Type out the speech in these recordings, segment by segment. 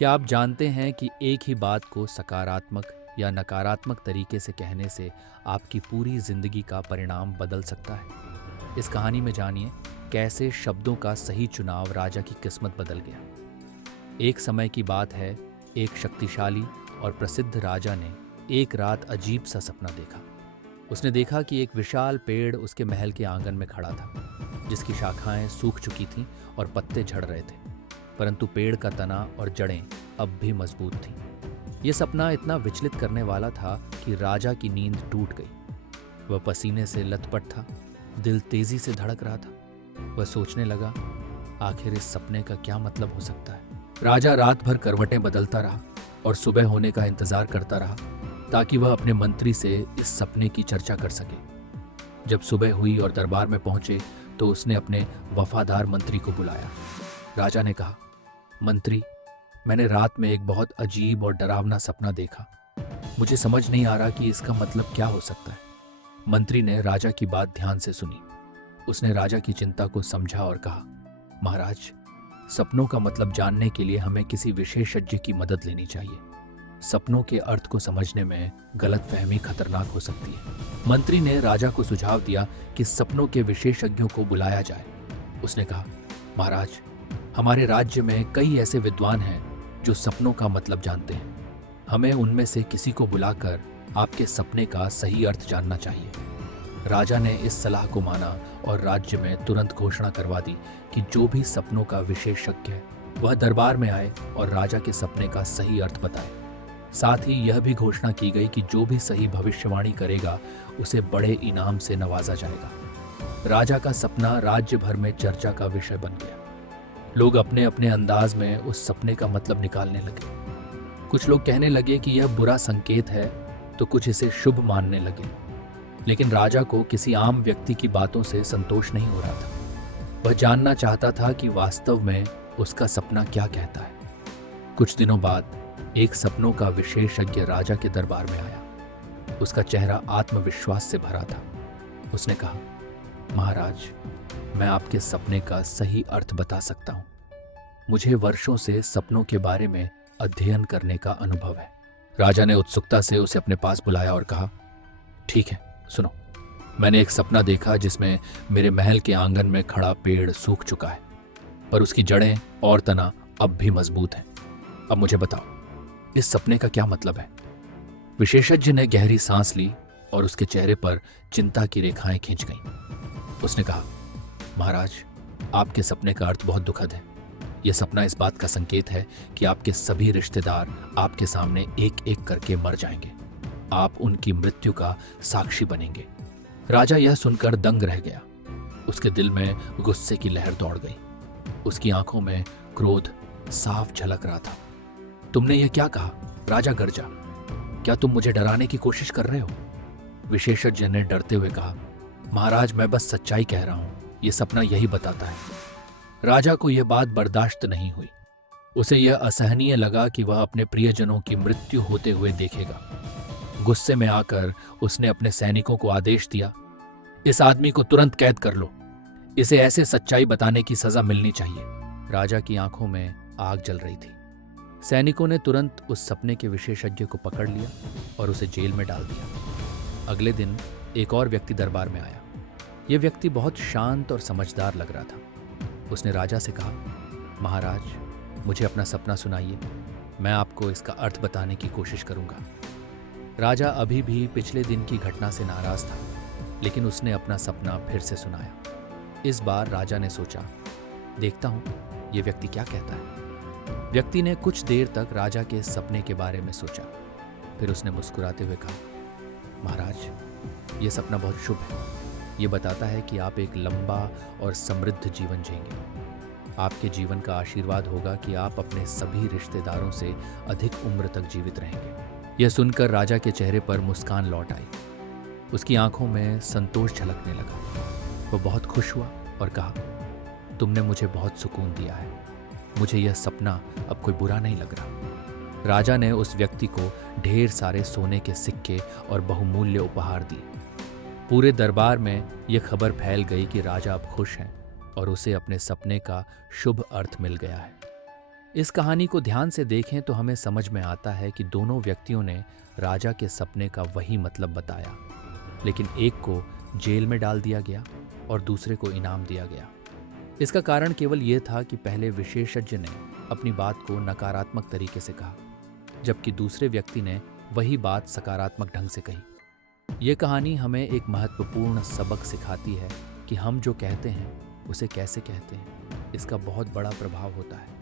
क्या आप जानते हैं कि एक ही बात को सकारात्मक या नकारात्मक तरीके से कहने से आपकी पूरी जिंदगी का परिणाम बदल सकता है? इस कहानी में जानिए कैसे शब्दों का सही चुनाव राजा की किस्मत बदल गया। एक समय की बात है, एक शक्तिशाली और प्रसिद्ध राजा ने एक रात अजीब सा सपना देखा। उसने देखा कि एक विशाल पेड़ उसके महल के आंगन में खड़ा था, जिसकी शाखाएं सूख चुकी थीं और पत्ते झड़ रहे थे, परंतु पेड़ का तना और जड़ें अब भी मजबूत थीं। यह सपना इतना विचलित करने वाला था कि राजा की नींद टूट गई। वह पसीने से लथपथ था, दिल तेजी से धड़क रहा था। वह सोचने लगा, आखिर इस सपने का क्या मतलब हो सकता है। राजा रात भर करवटें बदलता रहा और सुबह होने का इंतजार करता रहा ताकि वह अपने मंत्री से इस सपने की चर्चा कर सके। जब सुबह हुई और दरबार में पहुंचे तो उसने अपने वफादार मंत्री को बुलाया। राजा ने कहा, मंत्री, मैंने रात में एक बहुत अजीब और डरावना सपना देखा। मुझे समझ नहीं आ रहा कि इसका मतलब क्या हो सकता है। मंत्री ने राजा की बात ध्यान से सुनी। उसने राजा की चिंता को समझा और कहा, महाराज, सपनों का मतलब जानने के लिए हमें किसी विशेषज्ञ की मदद लेनी चाहिए। सपनों के अर्थ को समझने में गलतफहमी खतरनाक हो सकती है। मंत्री ने राजा को सुझाव दिया कि सपनों के विशेषज्ञों को बुलाया जाए। उसने कहा, महाराज, हमारे राज्य में कई ऐसे विद्वान हैं जो सपनों का मतलब जानते हैं। हमें उनमें से किसी को बुलाकर आपके सपने का सही अर्थ जानना चाहिए। राजा ने इस सलाह को माना और राज्य में तुरंत घोषणा करवा दी कि जो भी सपनों का विशेषज्ञ है वह दरबार में आए और राजा के सपने का सही अर्थ बताए। साथ ही यह भी घोषणा की गई कि जो भी सही भविष्यवाणी करेगा उसे बड़े इनाम से नवाजा जाएगा। राजा का सपना राज्य भर में चर्चा का विषय बन गया। लोग अपने अपने अंदाज में उस सपने का मतलब निकालने लगे। कुछ लोग कहने लगे कि यह बुरा संकेत है, तो कुछ इसे शुभ मानने लगे। लेकिन राजा को किसी आम व्यक्ति की बातों से संतोष नहीं हो रहा था। वह जानना चाहता था कि वास्तव में उसका सपना क्या कहता है। कुछ दिनों बाद एक सपनों का विशेषज्ञ राजा के दरबार में आया। उसका चेहरा आत्मविश्वास से भरा था। उसने कहा, महाराज, मैं आपके सपने का सही अर्थ बता सकता हूं। मुझे वर्षों से सपनों के बारे में अध्ययन करने का अनुभव है। राजा ने उत्सुकता से उसे अपने पास बुलाया और कहा, ठीक है, सुनो। मैंने एक सपना देखा जिसमें मेरे महल के आंगन में खड़ा पेड़ सूख चुका है, पर उसकी जड़ें और तना अब भी मजबूत हैं। अब मुझे बताओ, इस सपने का क्या मतलब है। विशेषज्ञ ने गहरी सांस ली और उसके चेहरे पर चिंता की रेखाएं खींच गईं। उसने कहा, महाराज, आपके सपने का अर्थ बहुत दुखद है। यह सपना इस बात का संकेत है कि आपके सभी रिश्तेदार आपके सामने एक एक करके मर जाएंगे। आप उनकी मृत्यु का साक्षी बनेंगे। राजा यह सुनकर दंग रह गया। उसके दिल में गुस्से की लहर दौड़ गई। उसकी आंखों में क्रोध साफ झलक रहा था। तुमने यह क्या कहा? राजा गरजा। क्या तुम मुझे डराने की कोशिश कर रहे हो? विशेषज्ञ ने डरते हुए कहा, महाराज, मैं बस सच्चाई कह रहा हूं। यह सपना यही बताता है। राजा को यह बात बर्दाश्त नहीं हुई। उसे यह असहनीय लगा कि वह अपने प्रियजनों की मृत्यु होते हुए देखेगा। गुस्से में आकर उसने अपने सैनिकों को आदेश दिया, इस आदमी को तुरंत कैद कर लो। इसे ऐसे सच्चाई बताने की सजा मिलनी चाहिए। राजा की आंखों में आग जल रही थी। सैनिकों ने तुरंत उस सपने के विशेषज्ञ को पकड़ लिया और उसे जेल में डाल दिया। अगले दिन एक और व्यक्ति दरबार में आया। यह व्यक्ति बहुत शांत और समझदार लग रहा था। उसने राजा से कहा, महाराज, मुझे अपना सपना सुनाइए। मैं आपको इसका अर्थ बताने की कोशिश करूंगा। राजा अभी भी पिछले दिन की घटना से नाराज था, लेकिन उसने अपना सपना फिर से सुनाया। इस बार राजा ने सोचा, देखता हूं यह व्यक्ति क्या कहता है। व्यक्ति ने कुछ देर तक राजा के सपने के बारे में सोचा। फिर उसने मुस्कुराते हुए कहा, महाराज, यह सपना बहुत शुभ है। यह बताता है कि आप एक लंबा और समृद्ध जीवन जिएंगे। आपके जीवन का आशीर्वाद होगा कि आप अपने सभी रिश्तेदारों से अधिक उम्र तक जीवित रहेंगे। यह सुनकर राजा के चेहरे पर मुस्कान लौट आई। उसकी आंखों में संतोष झलकने लगा। वह बहुत खुश हुआ और कहा, तुमने मुझे बहुत सुकून दिया है। मुझे यह सपना अब कोई बुरा नहीं लग रहा। राजा ने उस व्यक्ति को ढेर सारे सोने के सिक्के और बहुमूल्य उपहार दिए। पूरे दरबार में यह खबर फैल गई कि राजा अब खुश हैं और उसे अपने सपने का शुभ अर्थ मिल गया है। इस कहानी को ध्यान से देखें तो हमें समझ में आता है कि दोनों व्यक्तियों ने राजा के सपने का वही मतलब बताया, लेकिन एक को जेल में डाल दिया गया और दूसरे को इनाम दिया गया। इसका कारण केवल यह था कि पहले विशेषज्ञ ने अपनी बात को नकारात्मक तरीके से कहा, जबकि दूसरे व्यक्ति ने वही बात सकारात्मक ढंग से कही। यह कहानी हमें एक महत्वपूर्ण सबक सिखाती है कि हम जो कहते हैं उसे कैसे कहते हैं, इसका बहुत बड़ा प्रभाव होता है।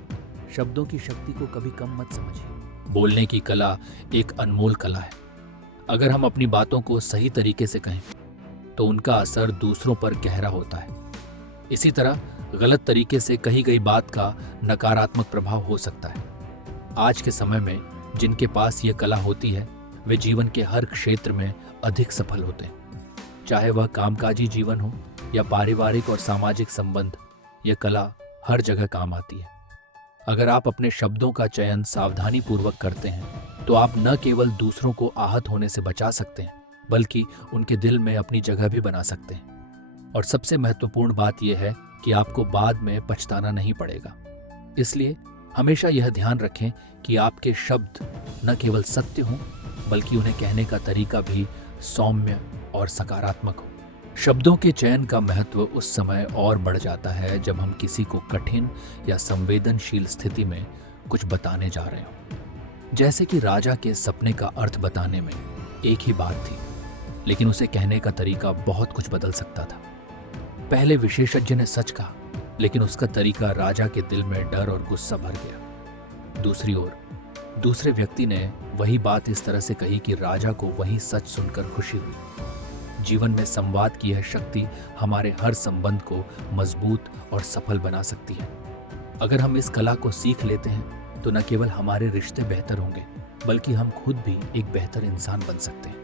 शब्दों की शक्ति को कभी कम मत समझिए। बोलने की कला एक अनमोल कला है। अगर हम अपनी बातों को सही तरीके से कहें तो उनका असर दूसरों पर गहरा होता है। इसी तरह गलत तरीके से कही गई बात का नकारात्मक प्रभाव हो सकता है। आज के समय में जिनके पास यह कला होती है वे जीवन के हर क्षेत्र में अधिक सफल होते हैं। चाहे वह कामकाजी जीवन हो या पारिवारिक और सामाजिक संबंध, यह कला हर जगह काम आती है। अगर आप अपने शब्दों का चयन सावधानी पूर्वक करते हैं तो आप न केवल दूसरों को आहत होने से बचा सकते हैं, बल्कि उनके दिल में अपनी जगह भी बना सकते हैं। और सबसे महत्वपूर्ण बात यह है कि आपको बाद में पछताना नहीं पड़ेगा। इसलिए हमेशा यह ध्यान रखें कि आपके शब्द न केवल सत्य हों, बल्कि उन्हें कहने का तरीका भी सौम्य और सकारात्मक हो। शब्दों के चयन का महत्व उस समय और बढ़ जाता है जब हम किसी को कठिन या संवेदनशील स्थिति में कुछ बताने जा रहे हों। जैसे कि राजा के सपने का अर्थ बताने में एक ही बात थी, लेकिन उसे कहने का तरीका बहुत कुछ बदल सकता था। पहले विशेषज्ञ ने सच कहा, लेकिन उसका तरीका राजा के दिल में डर और गुस्सा भर गया। दूसरी ओर दूसरे व्यक्ति ने वही बात इस तरह से कही कि राजा को वही सच सुनकर खुशी हुई। जीवन में संवाद की यह शक्ति हमारे हर संबंध को मजबूत और सफल बना सकती है। अगर हम इस कला को सीख लेते हैं तो न केवल हमारे रिश्ते बेहतर होंगे, बल्कि हम खुद भी एक बेहतर इंसान बन सकते हैं।